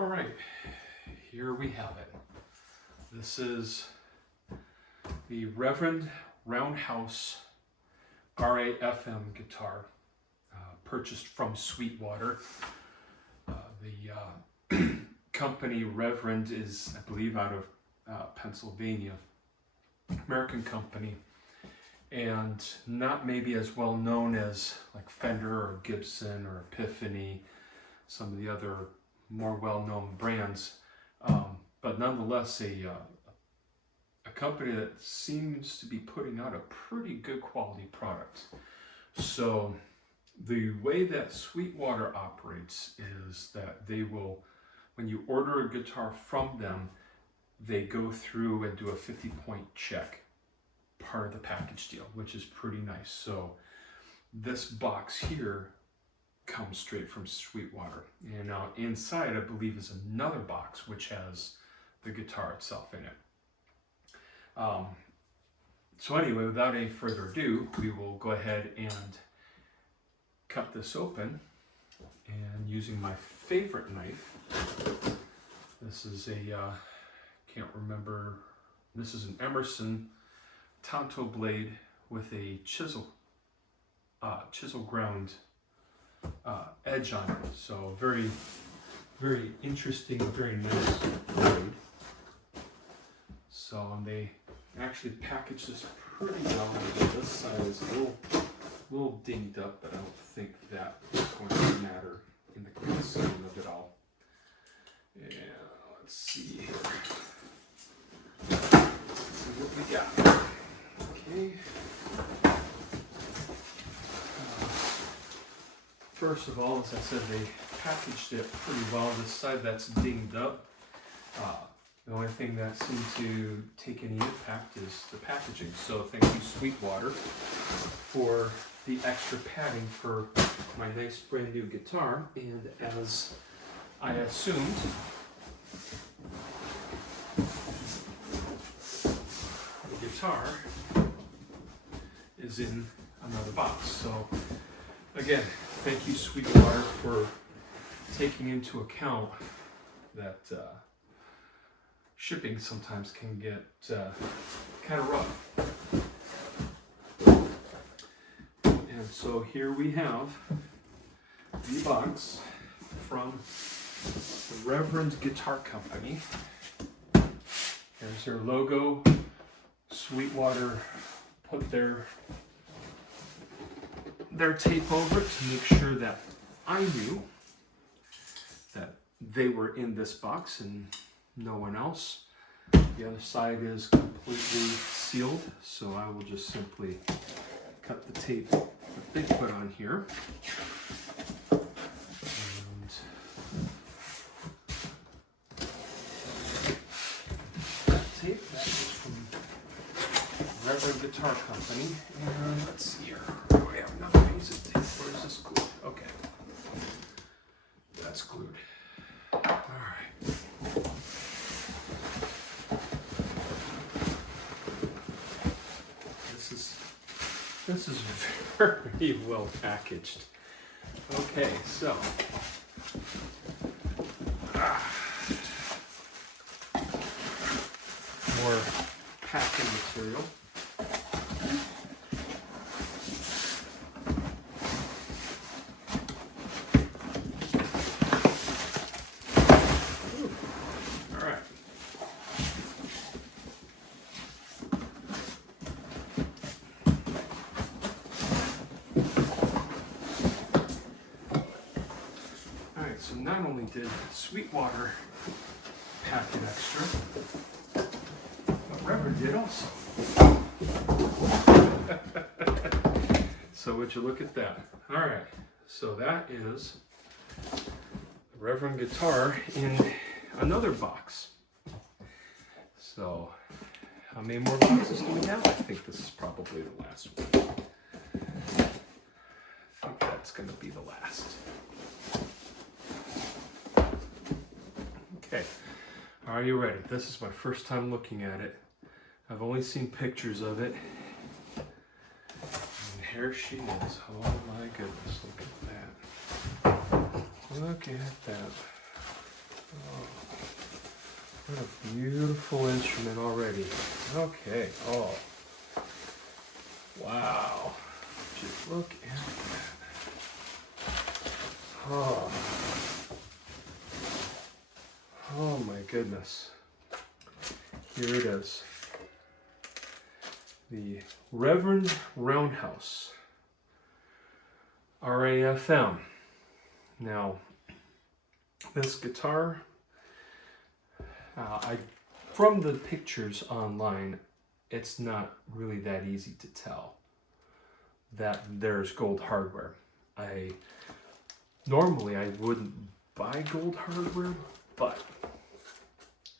All right, here we have it. This is the Reverend Roundhouse RA FM guitar, purchased from Sweetwater. The company Reverend is, I believe, out of Pennsylvania, American company, and not maybe as well known as like Fender or Gibson or Epiphany, some of the other more well-known brands, but nonetheless a company that seems to be putting out a pretty good quality product. So the way that Sweetwater operates is that they will, when you order a guitar from them, they go through and do a 50-point check, part of the package deal, which is pretty nice. So this box here comes straight from Sweetwater. And now inside, I believe, is another box which has the guitar itself in it. So anyway, without any further ado, we will go ahead and cut this open, and using my favorite knife. This is a, can't remember, this is an Emerson Tonto blade with a chisel ground edge on it. So very, very interesting, very nice blade. So they actually packaged this pretty well. This side is a little dinged up, but I don't think that is going to matter in the grand scheme of it all. Yeah, let's see here. Let's see what we got. Okay. First of all, as I said, they packaged it pretty well. This side that's dinged up, the only thing that seemed to take any impact is the packaging. So thank you, Sweetwater, for the extra padding for my nice brand new guitar. And as I assumed, the guitar is in another box. So again, thank you, Sweetwater, for taking into account that shipping sometimes can get kind of rough. And so here we have the box from the Reverend Guitar Company. There's their logo. Sweetwater put their tape over it to make sure that I knew that they were in this box and no one else. The other side is completely sealed, so I will just simply cut the tape that they put on here. And that tape, that is from Reverend Guitar Company. And let's see here. Oh, we have another piece of tape. Where is this glued? Okay. That's glued. All right. This is very well packaged. Okay, so more packing material. So not only did Sweetwater pack it extra, but Reverend did also. So would you look at that? All right, so that is the Reverend guitar in another box. So how many more boxes do we have? I think this is probably the last one. I think that's going to be the last. Okay, are you ready? This is my first time looking at it. I've only seen pictures of it. And here she is. Oh my goodness, look at that. Look at that. What a beautiful instrument already. Okay, oh. Wow. Just look at that. Oh. Oh my goodness. Here it is. The Reverend Roundhouse RA FM. Now, this guitar, from the pictures online, it's not really that easy to tell that there's gold hardware. Normally I wouldn't buy gold hardware, but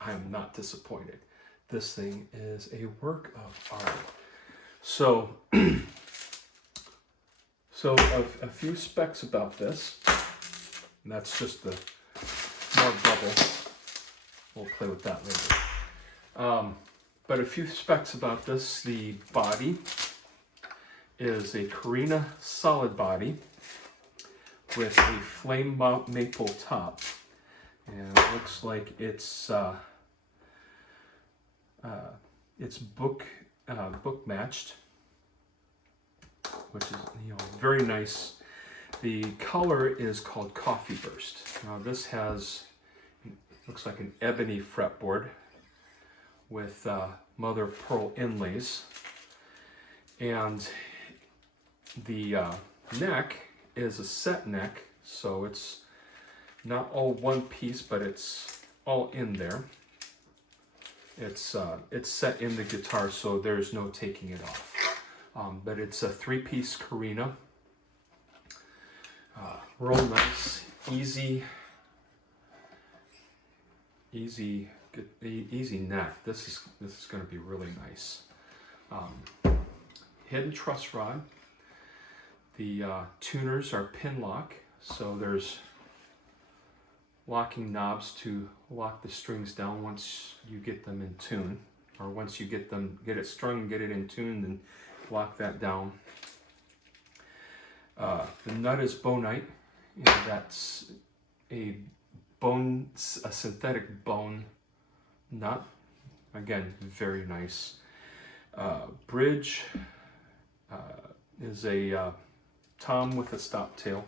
I'm not disappointed. This thing is a work of art. So, a few specs about this. And that's just the more bubble. We'll play with that later. But a few specs about this. The body is a Carina solid body with a flame maple top. And it looks like it's book matched, which is very nice. The color is called Coffee Burst. Now this looks like an ebony fretboard with mother of pearl inlays, and the neck is a set neck, so it's not all one piece, but it's all in there. It's set in the guitar, so there's no taking it off. But it's a 3-piece Carina. Real nice, easy neck. This is going to be really nice. Hidden truss rod. The tuners are pin lock, so there's locking knobs to lock the strings down once you get them in tune, or once you get it strung and get it in tune, then lock that down. The nut is bonite, and that's a synthetic bone nut. Again, very nice. Bridge is a tom with a stop tail.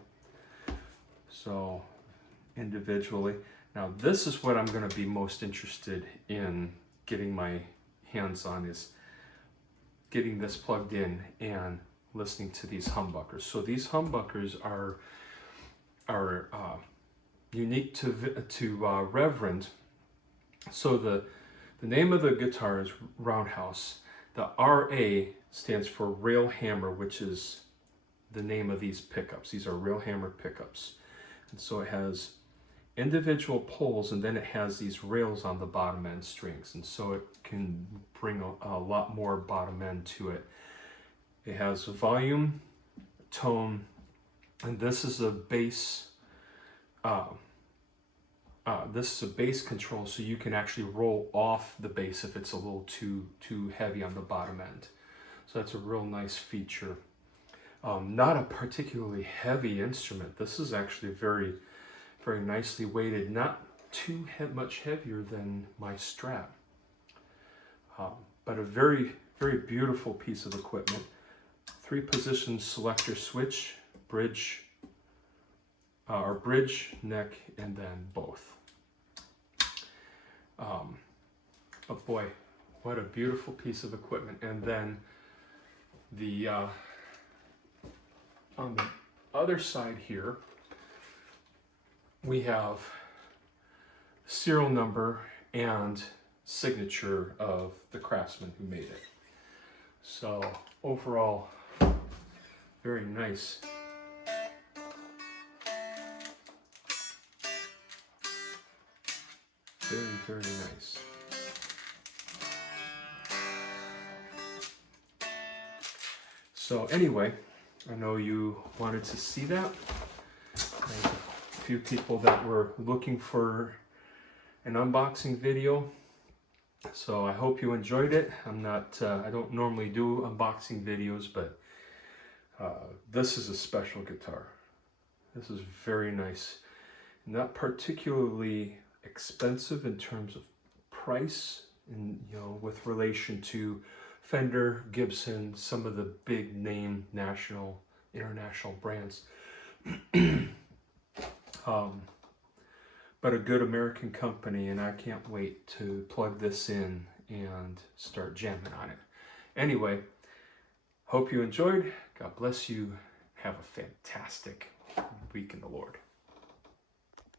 So individually. Now this is what I'm going to be most interested in getting my hands on, is getting this plugged in and listening to these humbuckers. So these humbuckers are unique to Reverend. So the name of the guitar is Roundhouse. The RA stands for rail hammer, which is the name of these pickups. These are rail hammer pickups. And so it has individual poles, and then it has these rails on the bottom end strings, and so it can bring a lot more bottom end to it. It has volume, tone, and this is a bass. This is a bass control, so you can actually roll off the bass if it's a little too heavy on the bottom end. So that's a real nice feature. Not a particularly heavy instrument. This is actually very, very nicely weighted, not too much heavier than my Strat, but a very, very beautiful piece of equipment. 3-position selector switch, bridge, neck, and then both. Oh boy, what a beautiful piece of equipment. And then the on the other side here, we have serial number and signature of the craftsman who made it. So overall, very nice. Very, very nice. So anyway, I know you wanted to see that. There's a few people that were looking for an unboxing video. So I hope you enjoyed it. I don't normally do unboxing videos, but this is a special guitar. This is very nice. Not particularly expensive in terms of price, and with relation to Fender, Gibson, some of the big name national, international brands. But a good American company, and I can't wait to plug this in and start jamming on it. Anyway, hope you enjoyed. God bless you. Have a fantastic week in the Lord.